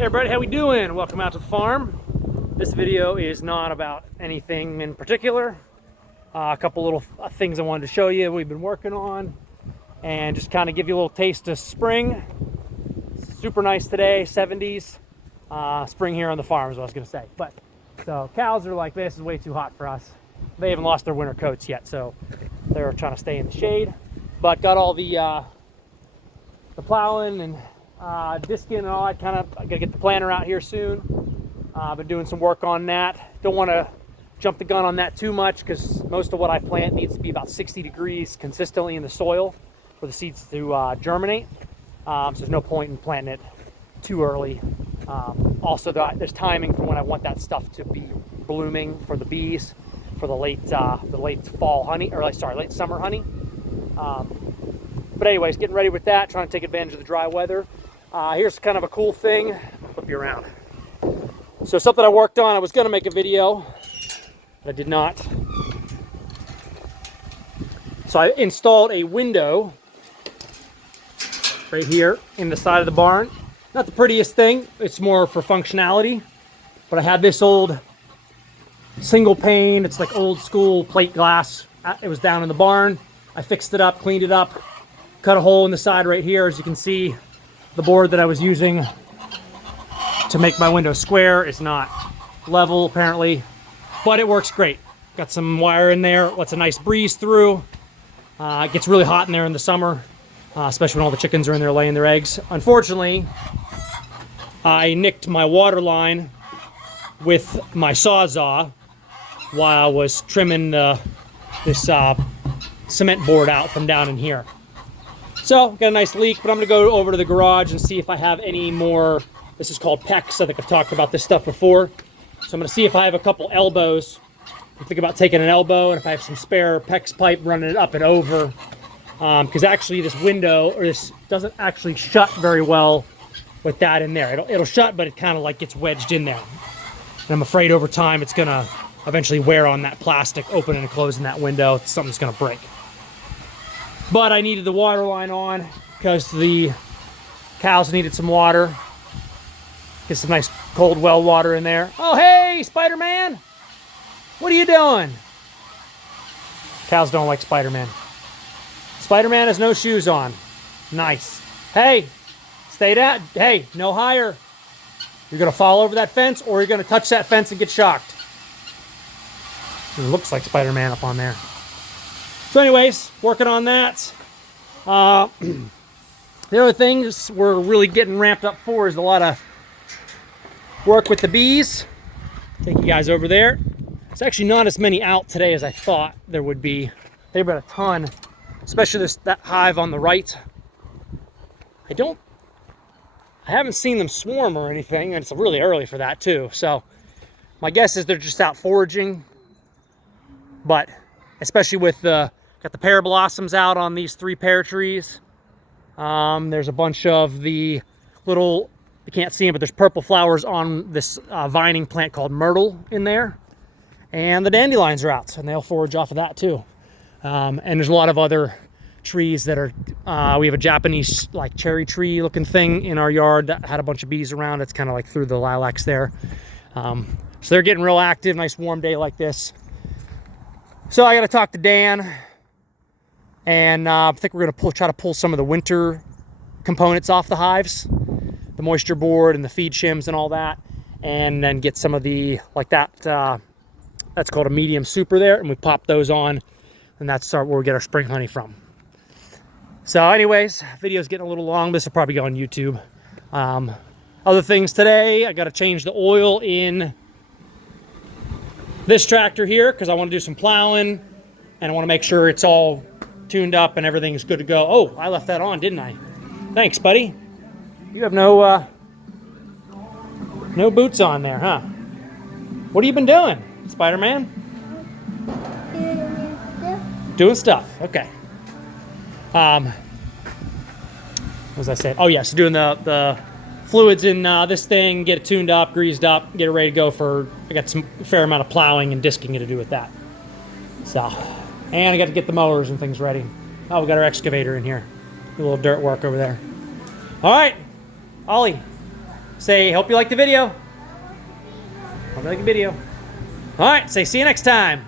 Hey everybody, how we doing? Welcome out to the farm. This video is not about anything in particular. A couple little things I wanted to show you we've been working on and just kind of give you a little taste of spring. Super nice today, 70s. Spring here on the farm is what I was going to say. But so cows are like, this is way too hot for us. They haven't lost their winter coats yet, so they're trying to stay in the shade. But got all the plowing and disking and all that kind of. I gotta get the planter out here soon. Been doing some work on that. Don't want to jump the gun on that too much because most of what I plant needs to be about 60 degrees consistently in the soil for the seeds to germinate. So there's no point in planting it too early. Also, there's timing for when I want that stuff to be blooming for the bees for the late fall honey, or late summer honey. But anyways, getting ready with that, trying to take advantage of the dry weather. Here's kind of a cool thing. I'll flip you around. So something I worked on, I was going to make a video, but I did not. So I installed a window right here in the side of the barn. Not the prettiest thing, it's more for functionality. But I had this old single pane, it's like old school plate glass. It was down in the barn. I fixed it up, cleaned it up, cut a hole in the side right here. As you can see, the board that I was using to make my window square is not level apparently, but it works great. Got some wire in there, lets a nice breeze through. It gets really hot in there in the summer, especially when all the chickens are in there laying their eggs. Unfortunately, I nicked my water line with my Sawzall while I was trimming this cement board out from down in here. So, got a nice leak, but I'm going to go over to the garage and see if I have any more. This is called PEX. I think I've talked about this stuff before. So I'm going to see if I have a couple elbows. I'm thinking about taking an elbow, and if I have some spare PEX pipe, running it up and over. Because actually this window, or this doesn't actually shut very well with that in there. It'll shut, but it kind of like gets wedged in there. And I'm afraid over time it's going to eventually wear on that plastic, opening and closing that window. Something's going to break. But I needed the water line on because the cows needed some water. Get some nice cold well water in there. Oh, hey, Spider-Man! What are you doing? Cows don't like Spider-Man. Spider-Man has no shoes on. Nice. Hey, stay down. Hey, no higher. You're going to fall over that fence or you're going to touch that fence and get shocked. It looks like Spider-Man up on there. So anyways, working on that. The other things we're really getting ramped up for is a lot of work with the bees. Take you guys over there. There's actually not as many out today as I thought there would be. They've got a ton, especially that hive on the right. I haven't seen them swarm or anything, and it's really early for that too. So my guess is they're just out foraging. But especially with got the pear blossoms out on these 3 pear trees. There's a bunch of the little, you can't see them, but there's purple flowers on this vining plant called myrtle in there. And the dandelions are out, and they'll forage off of that too. And there's a lot of other trees that are, we have a Japanese like cherry tree looking thing in our yard that had a bunch of bees around. It's kind of like through the lilacs there. So they're getting real active, nice warm day like this. So I got to talk to Dan. And I think we're going to try to pull some of the winter components off the hives, the moisture board and the feed shims and all that, and then get some of the, like that, that's called a medium super there, and we pop those on, and that's where we get our spring honey from. So anyways, video's getting a little long. This will probably go on YouTube. Other things today, I got to change the oil in this tractor here because I want to do some plowing, and I want to make sure it's all tuned up and everything's good to go. Oh, I left that on, didn't I? Thanks, buddy. You have no boots on there, huh? What have you been doing, Spider-Man? Doing stuff. Okay. What was I saying? Oh, yeah, so doing the fluids in this thing, get it tuned up, greased up, get it ready to go for, I got some fair amount of plowing and disking to do with that. So, and I got to get the mowers and things ready. Oh, we got our excavator in here. A little dirt work over there. All right, Ollie, Say, hope you like the video. Hope you like the video. All right, say, see you next time.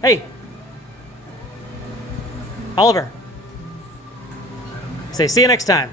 Hey. Oliver. Say, see you next time.